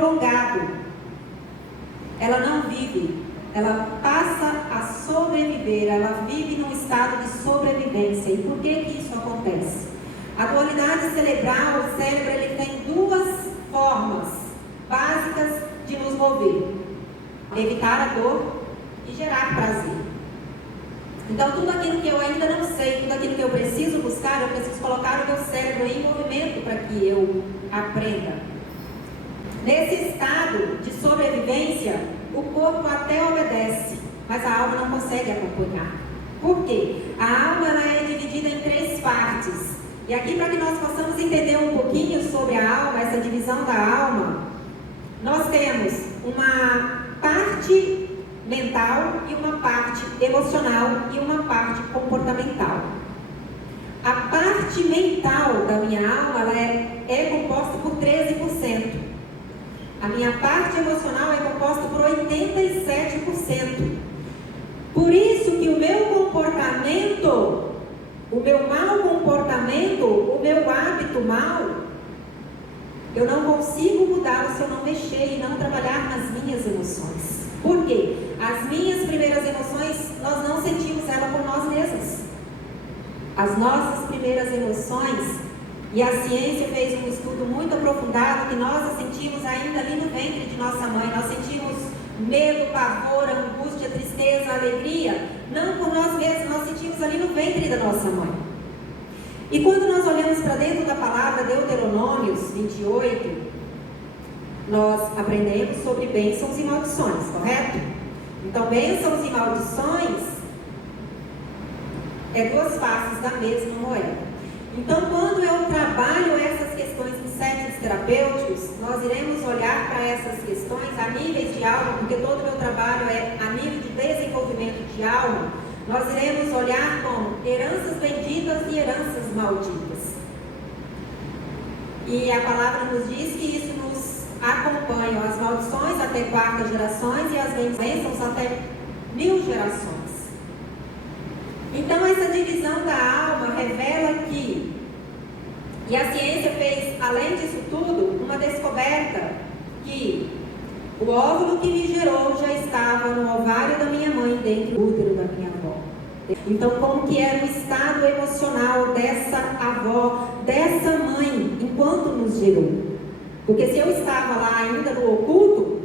prolongado, ela não vive, ela passa a sobreviver, ela vive num estado de sobrevivência. E por que isso acontece? A dualidade cerebral, o cérebro, ele tem duas formas básicas de nos mover: evitar a dor e gerar prazer. Então, tudo aquilo que eu ainda não sei, tudo aquilo que eu preciso buscar, eu preciso colocar o meu cérebro em movimento para que eu aprenda. Nesse estado de sobrevivência, o corpo até obedece, mas a alma não consegue acompanhar. Por quê? A alma ela é dividida em 3 partes. E aqui, para que nós possamos entender um pouquinho sobre a alma, essa divisão da alma, nós temos uma parte mental e uma parte emocional e uma parte comportamental. A parte mental da minha alma ela é composta por 13%. A minha parte emocional é composta por 87%. Por isso que o meu comportamento, o meu mau comportamento, o meu hábito mau, eu não consigo mudá-lo se eu não mexer e não trabalhar nas minhas emoções. Por quê? As minhas primeiras emoções, nós não sentimos ela por nós mesmos. As nossas primeiras emoções, e a ciência fez um estudo muito aprofundado, que nós as sentimos ainda ali no ventre de nossa mãe. Nós sentimos medo, pavor, angústia, tristeza, alegria, não por nós mesmos, nós sentimos ali no ventre da nossa mãe. E quando nós olhamos para dentro da palavra Deuteronômios 28, nós aprendemos sobre bênçãos e maldições, correto? Então, bênçãos e maldições é 2 faces da mesma moeda. Então, quando eu trabalho essas questões em settings terapêuticos, nós iremos olhar para essas questões a níveis de alma, porque todo o meu trabalho é a nível de desenvolvimento de alma. Nós iremos olhar como heranças benditas e heranças malditas. E a palavra nos diz que isso nos acompanha, as maldições até 4 gerações e as bênçãos até 1000 gerações. Então, essa divisão da alma revela que, e a ciência fez, além disso tudo, uma descoberta, que o óvulo que me gerou já estava no ovário da minha mãe, dentro do útero da minha avó. Então, como que era o estado emocional dessa avó, dessa mãe, enquanto nos gerou? Porque se eu estava lá ainda no oculto,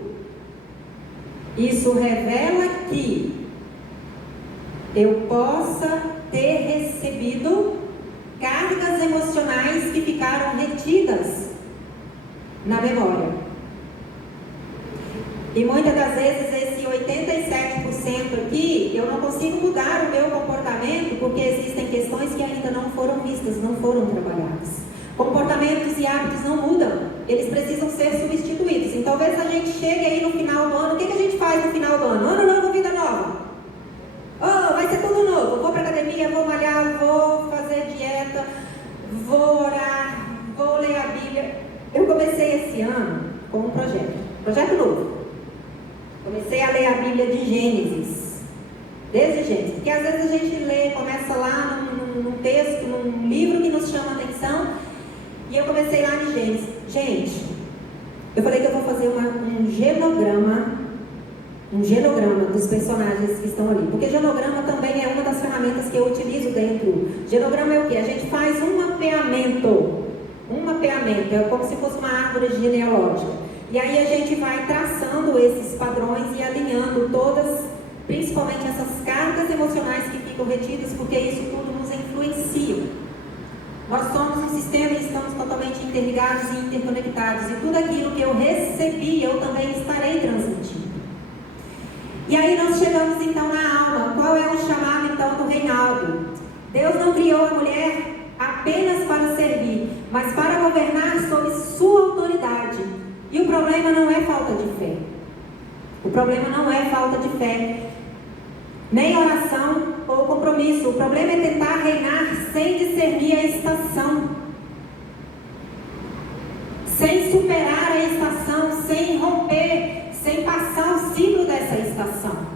isso revela que eu possa ter recebido cargas emocionais que ficaram retidas na memória. E muitas das vezes esse 87% aqui, eu não consigo mudar o meu comportamento porque existem questões que ainda não foram vistas, não foram trabalhadas. Comportamentos e hábitos não mudam, eles precisam ser substituídos. Então, talvez a gente chegue aí no final do ano, o que a gente faz no final do ano? Ano novo, vida nova. Oh, vai ser tudo novo, vou para academia, vou malhar, vou fazer dieta, vou orar, vou ler a Bíblia. Eu comecei esse ano com um projeto novo. Comecei a ler a Bíblia de Gênesis, desde Gênesis, porque às vezes a gente lê, começa lá num texto, num livro que nos chama a atenção, e eu comecei lá em Gênesis. Gente, eu falei que eu vou fazer um genograma dos personagens que estão ali, porque genograma também é uma das ferramentas que eu utilizo dentro. Genograma é o que? A gente faz um mapeamento, é como se fosse uma árvore genealógica, e aí a gente vai traçando esses padrões e alinhando todas, principalmente essas cargas emocionais que ficam retidas, porque isso tudo nos influencia. Nós somos um sistema e estamos totalmente interligados e interconectados, e tudo aquilo que eu recebi, eu também estarei transmitindo. E aí nós chegamos então na alma. Qual é o chamado então do Reinaldo? Deus não criou a mulher apenas para servir, mas para governar sob sua autoridade. E o problema não é falta de fé. O problema não é falta de fé, nem oração ou compromisso. O problema é tentar reinar sem discernir a estação, sem superar a estação, sem romper, sem passar o ciclo dessa estação.